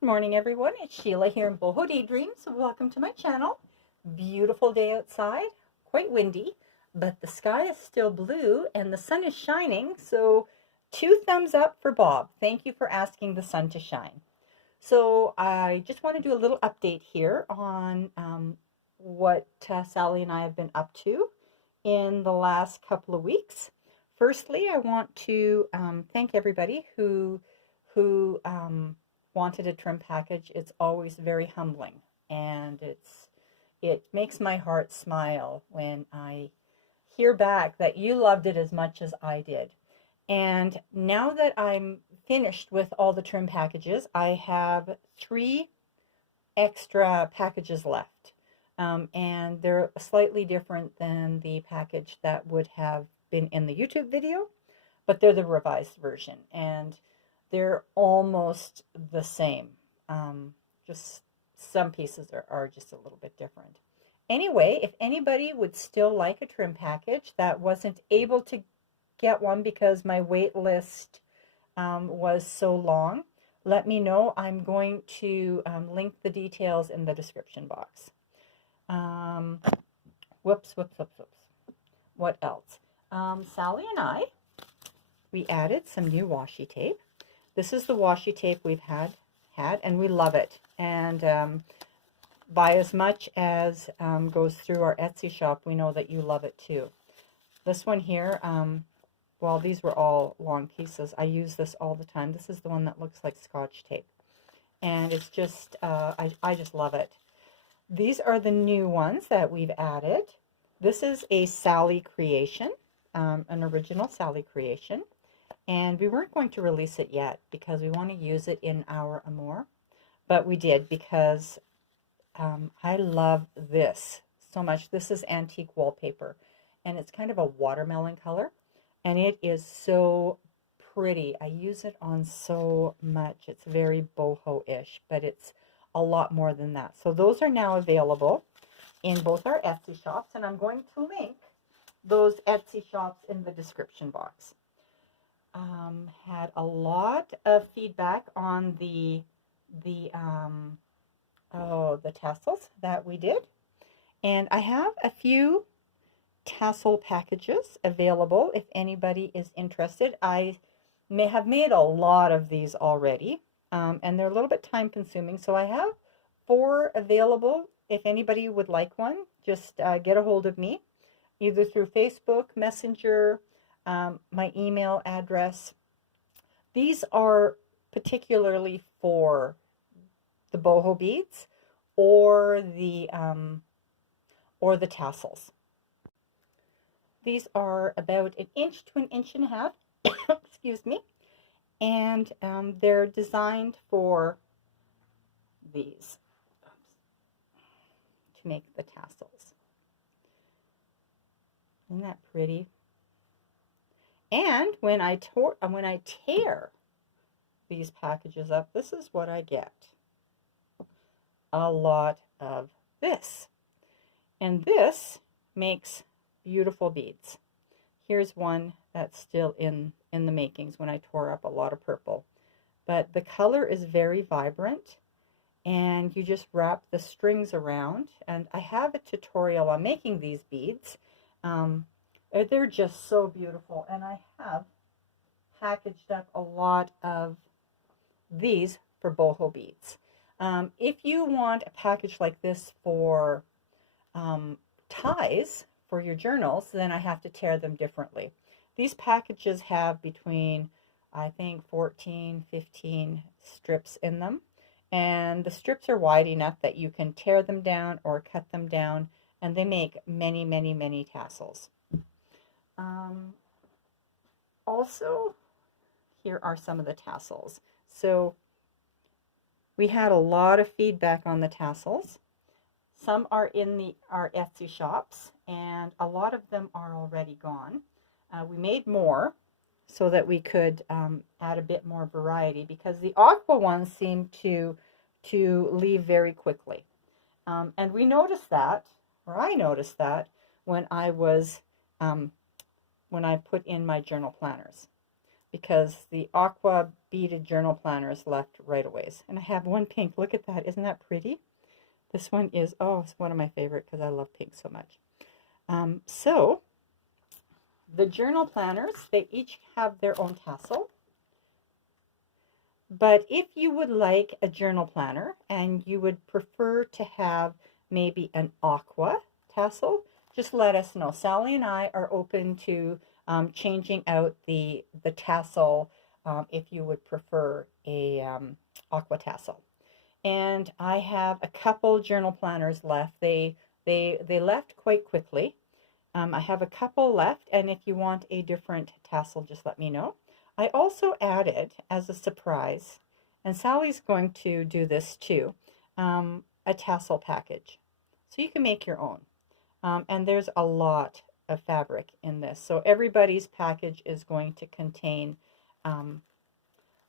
Good morning, everyone. It's Sheila here in Boho Daydreams. Welcome to my channel. Beautiful day outside, quite windy, but the sky is still blue and the sun is shining. So 2 thumbs up for Bob. Thank you for asking the sun to shine. So I just want to do a little update here on what Sally and I have been up to in the last couple of weeks. Firstly, I want to thank everybody who wanted a trim package. It's always very humbling, and it makes my heart smile when I hear back that you loved it as much as I did. And now that I'm finished with all the trim packages, I have 3 extra packages left. And they're slightly different than the package that would have been in the YouTube video, but they're the revised version, and they're almost the same. Just some pieces are just a little bit different. Anyway, if anybody would still like a trim package that wasn't able to get one because my wait list was so long, let me know. I'm going to link the details in the description box. Whoops. What else? Sally and I, we added some new washi tape. This is the washi tape we've had, and we love it. And by as much as goes through our Etsy shop, we know that you love it too. This one here, well, these were all long pieces. I use this all the time. This is the one that looks like Scotch tape. And it's just, I just love it. These are the new ones that we've added. This is a Sally creation, an original Sally creation. And we weren't going to release it yet because we want to use it in our Amour. But we did because I love this so much. This is antique wallpaper, and it's kind of a watermelon color. And it is so pretty. I use it on so much. It's very boho-ish, but it's a lot more than that. So those are now available in both our Etsy shops, and I'm going to link those Etsy shops in the description box. Had a lot of feedback on the tassels that we did, and I have a few tassel packages available if anybody is interested. I may have made a lot of these already, and they're a little bit time consuming, so I have 4 available. If anybody would like one, just get a hold of me either through Facebook Messenger, my email address. These are particularly for the boho beads or the tassels. These are about 1 inch to 1.5 inches, excuse me, and they're designed for these, to make the tassels. Isn't that pretty? And when I tear these packages up, this is what I get. A lot of this. And this makes beautiful beads. Here's one that's still in the makings when I tore up a lot of purple. But the color is very vibrant, and you just wrap the strings around. And I have a tutorial on making these beads. They're just so beautiful, and I have packaged up a lot of these for boho beads. If you want a package like this for ties for your journals, then I have to tear them differently. These packages have between, I think, 14, 15 strips in them, and the strips are wide enough that you can tear them down or cut them down, and they make many, many, many tassels. Also, here are some of the tassels. So we had a lot of feedback on the tassels. Some are in our Etsy shops, and a lot of them are already gone. We made more so that we could add a bit more variety, because the aqua ones seem to leave very quickly. And we noticed that, or I noticed that, when I was when I put in my journal planners. because the aqua beaded journal planners left right away. And I have one pink. Look at that. Isn't that pretty? This one is, oh, it's one of my favorite because I love pink so much. So the journal planners, they each have their own tassel. But if you would like a journal planner and you would prefer to have maybe an aqua tassel, just let us know. Sally and I are open to changing out the tassel if you would prefer a aqua tassel. And I have a couple journal planners left. They left quite quickly. I have a couple left, and if you want a different tassel, just let me know. I also added, as a surprise, and Sally's going to do this too, a tassel package. So you can make your own. And there's a lot of fabric in this. So everybody's package is going to contain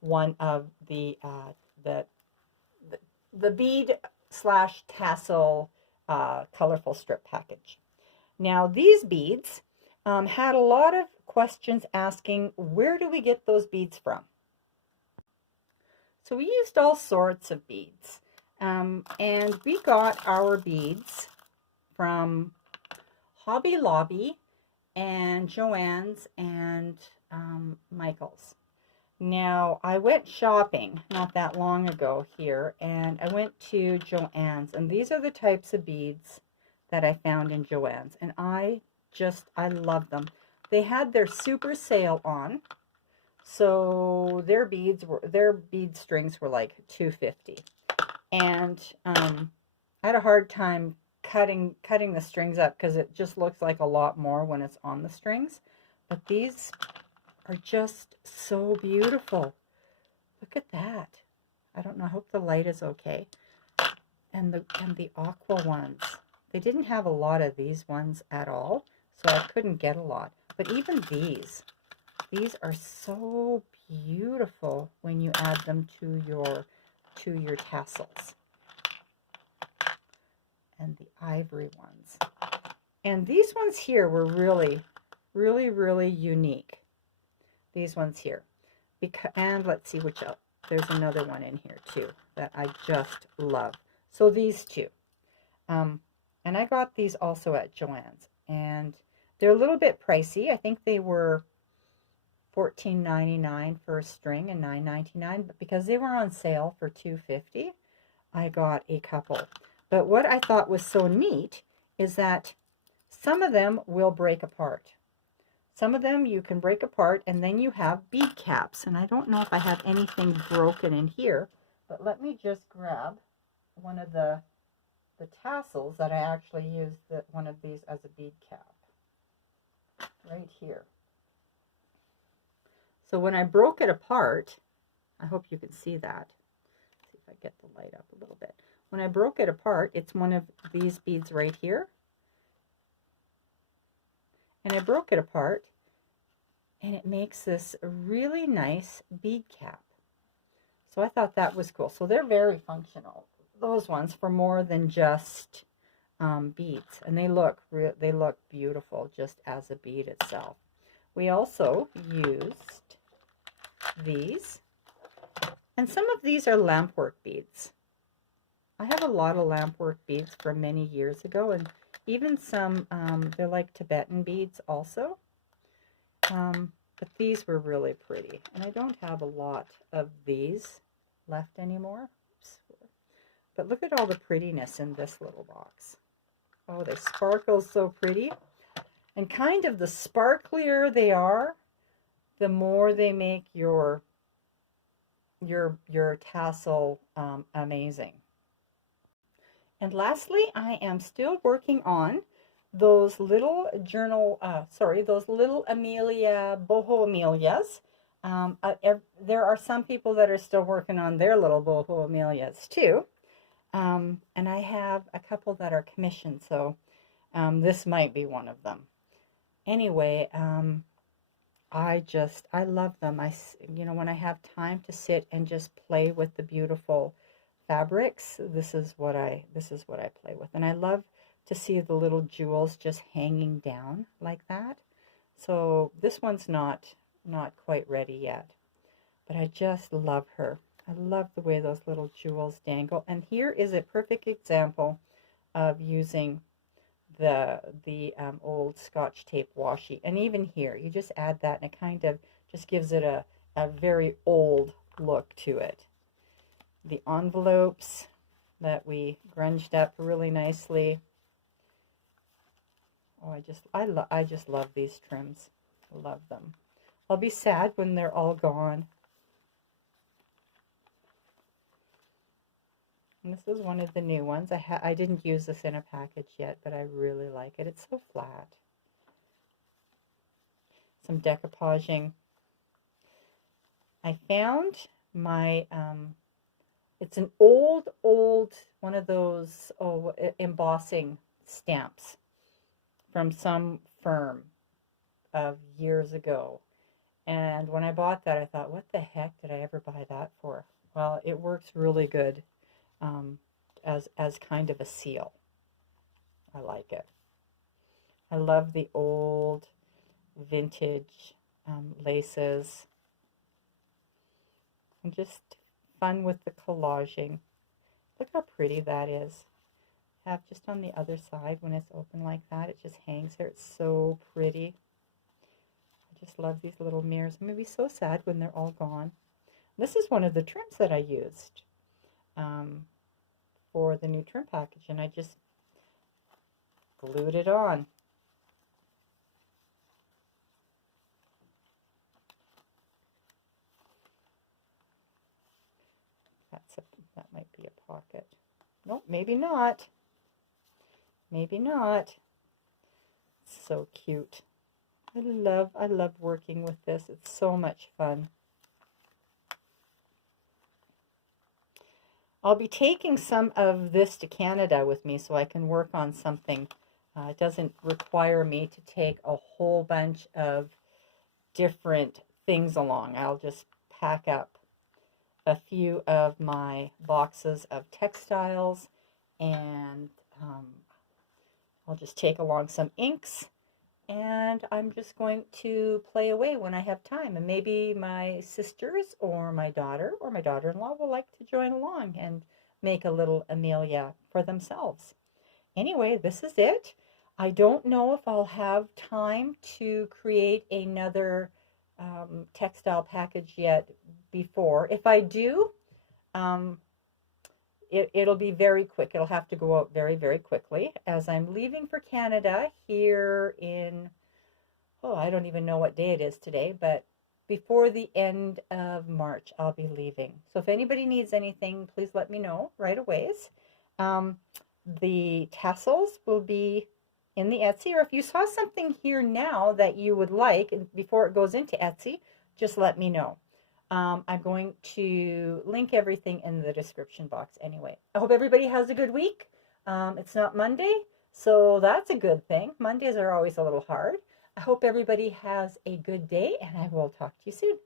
one of the bead slash tassel colorful strip package. Now these beads had a lot of questions asking, where do we get those beads from? So we used all sorts of beads, and we got our beads from Hobby Lobby and Joann's and Michael's. Now I went shopping not that long ago here, and I went to Joann's, and these are the types of beads that I found in Joann's, and I love them. They had their super sale on, so their bead strings were like $2.50, and I had a hard time cutting the strings up because it just looks like a lot more when it's on the strings. But these are just so beautiful. Look at that. I don't know. I hope the light is okay. And the aqua ones. They didn't have a lot of these ones at all, so I couldn't get a lot. But even these are so beautiful when you add them to your tassels. And the ivory ones. And these ones here were really, really, really unique. These ones here. And let's see which else. There's another one in here too that I just love. So these two. And I got these also at Joann's. And they're a little bit pricey. I think they were $14.99 for a string and $9.99. But because they were on sale for $2.50, I got a couple. But what I thought was so neat is that some of them will break apart. Some of them you can break apart, and then you have bead caps. And I don't know if I have anything broken in here, but let me just grab one of the tassels that I actually used, one of these as a bead cap. Right here. So when I broke it apart, I hope you can see that. Let's see if I get the light up a little bit. When I broke it apart, it's one of these beads right here. And I broke it apart, and it makes this really nice bead cap. So I thought that was cool. So they're very functional, those ones, for more than just beads. And they look beautiful just as a bead itself. We also used these. And some of these are lampwork beads. I have a lot of lampwork beads from many years ago, and even some, they're like Tibetan beads also. But these were really pretty. And I don't have a lot of these left anymore. Oops. But look at all the prettiness in this little box. Oh, they sparkle so pretty. And kind of the sparklier they are, the more they make your tassel amazing. And lastly, I am still working on those little those little boho amelias. There are some people that are still working on their little boho amelias too. And I have a couple that are commissioned, so this might be one of them. Anyway, I love them. When I have time to sit and just play with the beautiful fabrics, this is what I play with. And I love to see the little jewels just hanging down like that. So this one's not not quite ready yet. But I just love her. I love the way those little jewels dangle. And here is a perfect example of using the old Scotch tape washi. And even here, you just add that and it kind of just gives it a very old look to it. The envelopes that we grunged up really nicely. Oh, I just love these trims. Love them. I'll be sad when they're all gone. And this is one of the new ones. I didn't use this in a package yet, but I really like it. It's so flat. Some decoupaging. I found my, it's an old one of those embossing stamps from some firm of years ago. And when I bought that, I thought, what the heck did I ever buy that for? Well, it works really good as kind of a seal. I like it. I love the old vintage laces. And just fun with the collaging. Look how pretty that is. Have just on the other side when it's open like that, it just hangs there. It's so pretty. I just love these little mirrors. I'm going to be so sad when they're all gone. This is one of the trims that I used for the new trim package, and I just glued it on. That might be a pocket. Nope, maybe not. Maybe not. So cute. I love working with this. It's so much fun. I'll be taking some of this to Canada with me so I can work on something. It doesn't require me to take a whole bunch of different things along. I'll just pack up a few of my boxes of textiles, and I'll just take along some inks, and I'm just going to play away when I have time. And maybe my sisters or my daughter-in-law will like to join along and make a little Amelia for themselves. Anyway, this is it. I don't know if I'll have time to create another textile package yet before. If I do, it'll be very quick. It'll have to go out very, very quickly, as I'm leaving for Canada here in, I don't even know what day it is today, but before the end of March, I'll be leaving. So if anybody needs anything, please let me know right away. The tassels will be in the Etsy, or if you saw something here now that you would like before it goes into Etsy, just let me know. I'm going to link everything in the description box anyway. I hope everybody has a good week. It's not Monday, so that's a good thing. Mondays are always a little hard. I hope everybody has a good day, and I will talk to you soon.